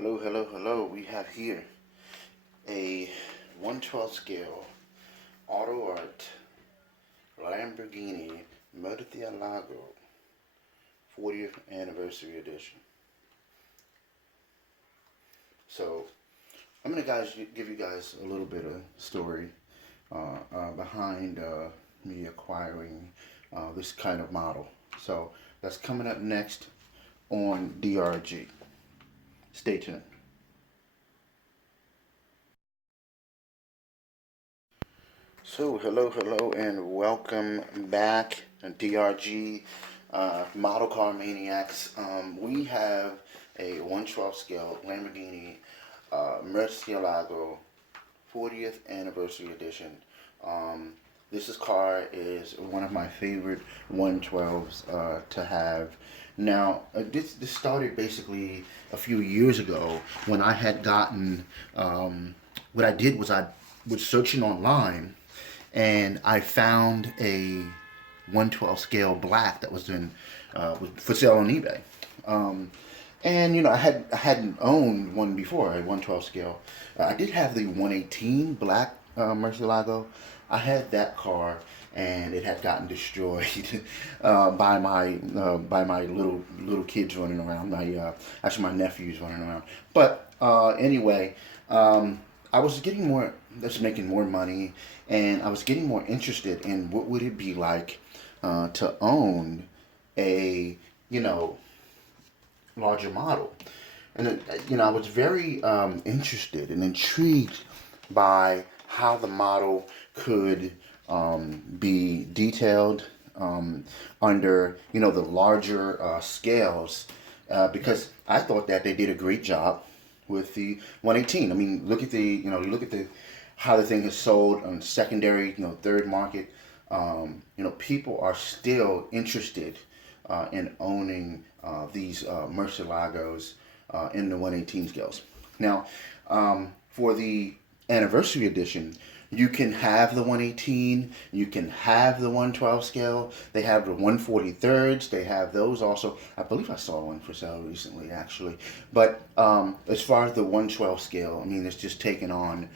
Hello, hello, hello. We have here a 112 scale auto art Lamborghini Murciélago 40th anniversary edition. So I'm gonna give you guys a little bit of story behind me acquiring this kind of model. So that's coming up next on DRG. Stay tuned. So, hello, hello, and welcome back, DRG Model Car Maniacs. We have a 112 scale Lamborghini Murciélago 40th Anniversary Edition. This car is one of my favorite 112s to have. Now, this started basically a few years ago when I had gotten. What I did was I was searching online and I found a 112 scale black that was for sale on eBay. And I hadn't owned one before, a 112 scale. I did have the 118 black Murciélago. I had that car, and it had gotten destroyed by my little kids running around. Actually my nephews running around. But anyway, I was just making more money, and I was getting more interested in what would it be like to own a larger model. And I was very interested and intrigued by how the model could be detailed under the larger scales, because I thought that they did a great job with the 118. I mean, look at the how the thing is sold on secondary, third market. People are still interested in owning these Murciélagos in the 118 scales. Now, for the anniversary edition, you can have the 118, you can have the 112 scale. They have the 143rds. They have those also. I believe I saw one for sale recently, actually. But as far as the 112 scale, I mean, it's just taken on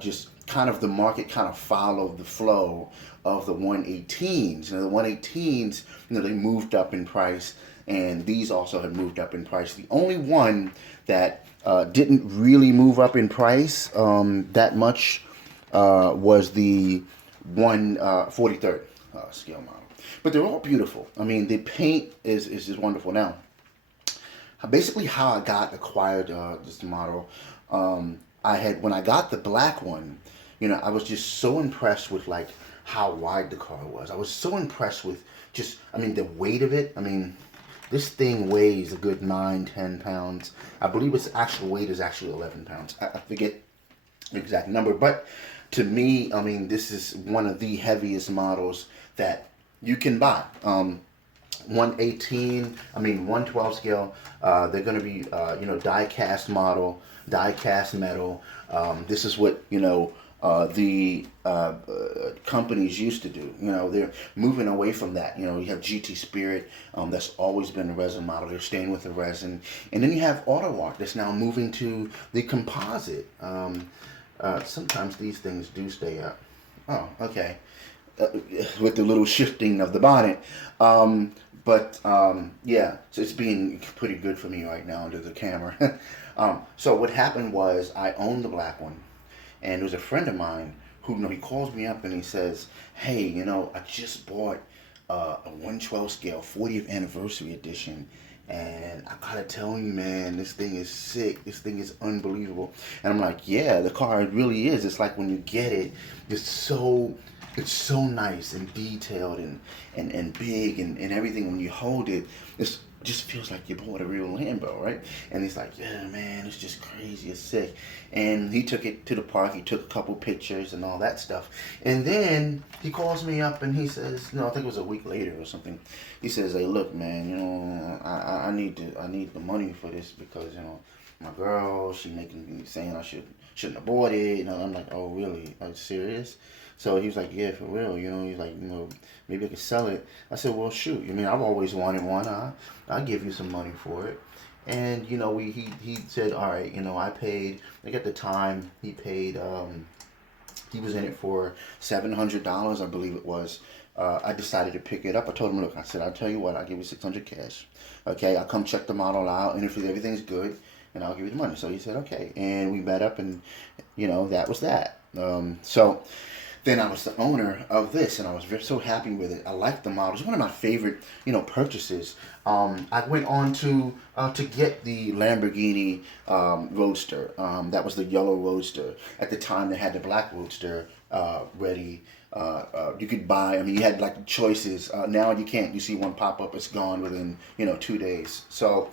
just kind of the market kind of followed the flow of the 118s. The 118s, they moved up in price, and these also had moved up in price. The only one that didn't really move up in price that much was the 143rd scale model. But they're all beautiful. I mean, the paint is just wonderful. Now, basically how I got acquired this model, when I got the black one, I was just so impressed with like how wide the car was. I was so impressed with the weight of it. I mean, this thing weighs a good 9-10 pounds. I believe its actual weight is actually 11 pounds. I forget the exact number, but to me, I mean, this is one of the heaviest models that you can buy. 118, 112 scale, they're going to be, die cast model, die cast metal. This is what, the companies used to do. They're moving away from that. You have GT Spirit, that's always been a resin model. They're staying with the resin. And then you have Auto Art that's now moving to the composite. Sometimes these things do stay up. Oh, okay. With the little shifting of the bonnet. Yeah, so it's being pretty good for me right now under the camera. So what happened was I owned the black one, and there was a friend of mine who, he calls me up and he says, hey, I just bought a 112 scale 40th anniversary edition, and I gotta tell you, man, this thing is sick. This thing is unbelievable. And I'm like, yeah, the car really is. It's like when you get it, it's so nice and detailed and big and everything. When you hold it, it just feels like you bought a real Lambo, right? And he's like, yeah, man, it's just crazy. It's sick. And he took it to the park. He took a couple pictures and all that stuff. And then he calls me up and he says, I think it was a week later or something. He says, hey, look, man, I need the money for this because, my girl, she making me saying I shouldn't have bought it. I'm like, oh, really? Are you serious? So he was like, yeah, for real. He's like, maybe I could sell it. I said, well, shoot. I've always wanted one. I'll give you some money for it. And you know, he said, all right, you know, I paid. Like at the time, he paid. He was in it for $700, I believe it was. I decided to pick it up. I told him, look, I said, I'll tell you what, I'll give you 600 cash. Okay, I'll come check the model out, and if everything's good, and I'll give you the money. So he said, okay, and we met up, and you know, that was that. So then I was the owner of this, and I was so happy with it. I liked the model. It's one of my favorite, you know, purchases. I went on to get the Lamborghini Roadster. That was the yellow Roadster. At the time, they had the black Roadster ready. You could buy. I mean, you had like choices. Now you can't. You see one pop up, it's gone within 2 days. So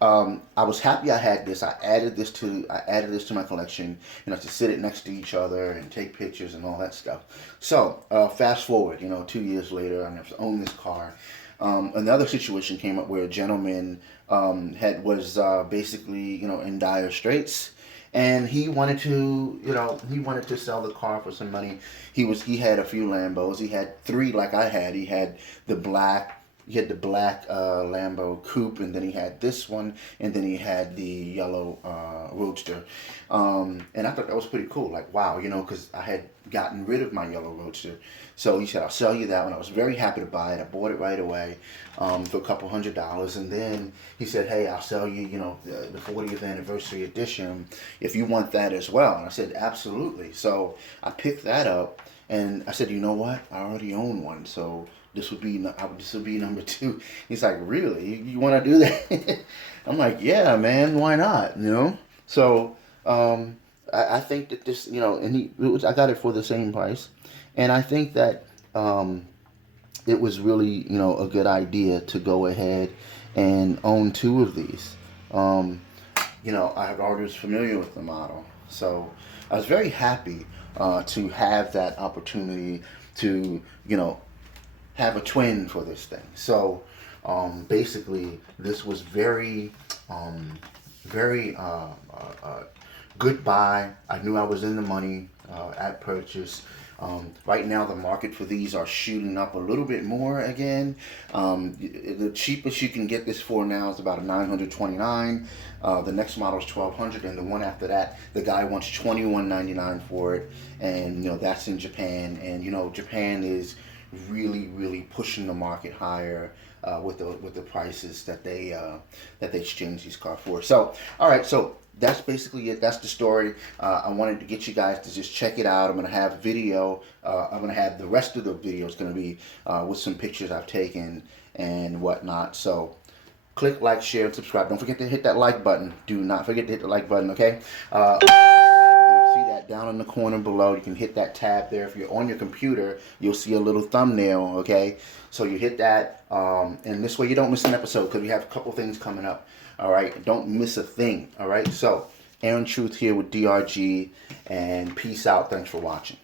I was happy I had this. I added this to my collection, to sit it next to each other and take pictures and all that stuff. So fast forward, 2 years later, I own this car. Another situation came up where a gentleman was basically in dire straits, and he wanted to sell the car for some money. He had a few Lambos. He had three like I had. He had the black Lambo coupe, and then he had this one, and then he had the yellow Roadster. And I thought that was pretty cool. Like, wow, because I had gotten rid of my yellow Roadster. So he said, I'll sell you that one. I was very happy to buy it. I bought it right away for a couple $100. And then he said, hey, I'll sell you, the 40th anniversary edition if you want that as well. And I said, absolutely. So I picked that up, and I said, you know what? I already own one, so this would be number two. He's like, really? You want to do that? I'm like, yeah, man. Why not? So I think that this, I got it for the same price, and I think that it was really, a good idea to go ahead and own two of these. I already was familiar with the model, so I was very happy to have that opportunity to, have a twin for this thing. So basically, this was very good buy. I knew I was in the money at purchase. Right now, the market for these are shooting up a little bit more again. The cheapest you can get this for now is about a $929. The next model is $1,200, and the one after that, the guy wants $2,199 for it, and that's in Japan. And Japan is really pushing the market higher with the prices that they exchange these cars for. So, all right, so that's basically it. That's the story. I wanted to get you guys to just check it out. I'm gonna have video. I'm gonna have the rest of the video is gonna be with some pictures I've taken and whatnot. So click like, share, and subscribe. Don't forget to hit that like button. Do not forget to hit the like button, okay? See that down in the corner below. You can hit that tab there. If you're on your computer, you'll see a little thumbnail, okay? So you hit that, and this way you don't miss an episode, because we have a couple things coming up, all right? Don't miss a thing, all right? So, Aaron Truth here with DRG, and peace out. Thanks for watching.